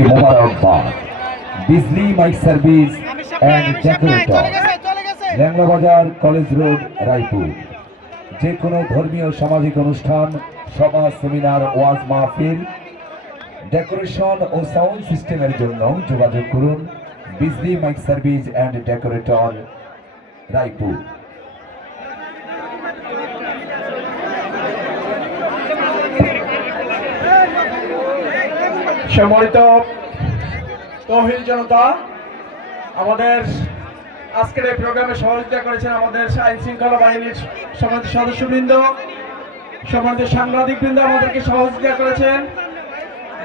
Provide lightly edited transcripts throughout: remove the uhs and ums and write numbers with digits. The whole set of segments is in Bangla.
সবাইকে মোবারকবাদ। বিজলি মাইক সার্ভিস অ্যান্ড ডেকোরেটর, ল্যাংড়া বাজার, কলেজ রোড, রায়পুর। যে কোনো ধর্মীয় সামাজিক অনুষ্ঠান, সভা, সেমিনার, ওয়াজ মাহফিল, ডেকোরেশন ও সাউন্ড সিস্টেমের জন্য যোগাযোগ করুন Bijli mike service and decorator, Raipur. সম্মানিত তৌহিদ জনতা, আমাদের আজকের এই প্রোগ্রামে সহযোগিতা করেছেন আমাদের আইন শৃঙ্খলা বাহিনীর সম্মানিত সদস্যবৃন্দ, সম্মানিত সাংবাদিকবৃন্দ আমাদেরকে সহযোগিতা করেছেন।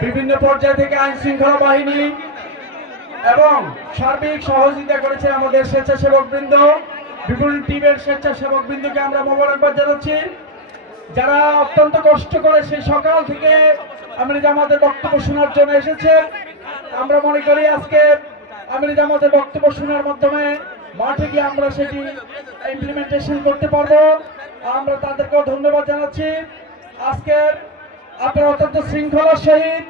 বিভিন্ন পর্যায় থেকে আইন শৃঙ্খলা বাহিনী এবং সার্বিক সহযোগিতা করেছে আমাদের স্বেচ্ছাসেবকবৃন্দ, বিভিন্ন টিমের স্বেচ্ছাসেবকবৃন্দকে আমরা মোবারকবাদ জানাচ্ছি, যারা অত্যন্ত কষ্ট করে সেই সকাল থেকে আমির জামাতের বক্তব্য শোনার জন্য এসেছে। আমরা মনে করি আজকে আমির জামাতের বক্তব্য শোনার মাধ্যমে মাঠে গিয়ে আমরা সেটি ইমপ্লিমেন্টেশন করতে পারবো। আমরা তাদেরকেও ধন্যবাদ জানাচ্ছি। আজকের আপনারা অত্যন্ত শৃঙ্খলার সহিত,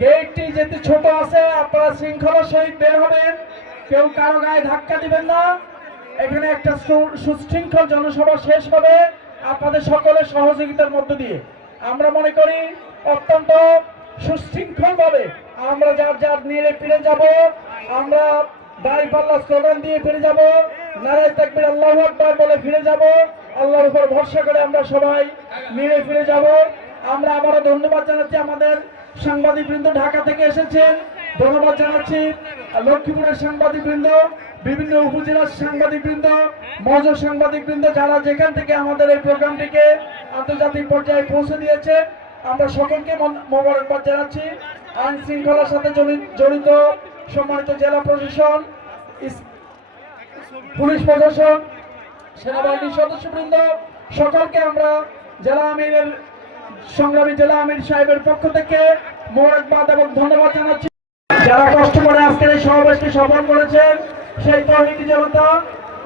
গেটটি যেতে ছোট আছে, আপনারা শৃঙ্খলার সহিত বের হবেন, কেউ কারো গায়ে ধাক্কা দিবেন না। এখানে একটা সুশৃঙ্খল জনসভা শেষ হবে আপনাদের সকলের সহযোগিতার মধ্য দিয়ে। আমরা মনে করি অত্যন্ত সুশৃঙ্খল ভাবে আমরা যার যার নিয়ে ফিরে যাব, আমরা দাঁড়িপাল্লা স্লোগান দিয়ে ফিরে যাব, নারায়ে তাকবীর আল্লাহু আকবার বলে ফিরে যাব, আল্লাহর উপর ভরসা করে আমরা সবাই নিয়ে ফিরে যাব। আমরা আবারও ধন্যবাদ জানাচ্ছি আমাদের সাংবাদিকবৃন্দ ঢাকা থেকে এসেছেন, ধন্যবাদ জানাচ্ছি লক্ষ্মীপুরের সাংবাদিকবৃন্দ, বিভিন্ন উপজেলার সাংবাদিকবৃন্দ, মৌজা সাংবাদিকবৃন্দ, যারা যেখান থেকে আমাদের এই প্রোগ্রামটিকে আন্তর্জাতিক পর্যায়ে পৌঁছে দিয়েছে, আমরা সকলকে মোবারকবাদ জানাচ্ছি। আইন শৃঙ্খলার সাথে জড়িত সম্মানিত জেলা প্রশাসন, পুলিশ প্রশাসন, সেনাবাহিনীর সদস্যবৃন্দ, সকলকে আমরা জেলা আমিরের সংগ্রামী জেলা আমির সাহেবের পক্ষ থেকে মোবারকবাদ এবং ধন্যবাদ জানাচ্ছি। যারা কষ্ট করে আজকের এই সমাবেশকে সফল করেছেন সেই তৌহিদি জনতা,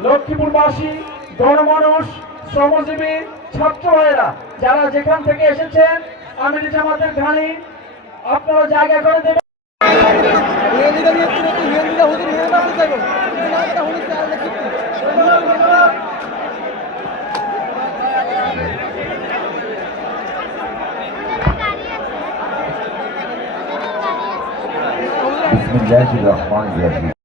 লক্ষ্মীপুরবাসী, গণমানুষ, শ্রমজীবী, ছাত্র ভাইয়েরা, যারা যেখান থেকে এসেছেন, আমির জামাতের ঘানি আপনারা জায়গা করে দেবেন। বিসমিল্লাহির রহমানির রহিম।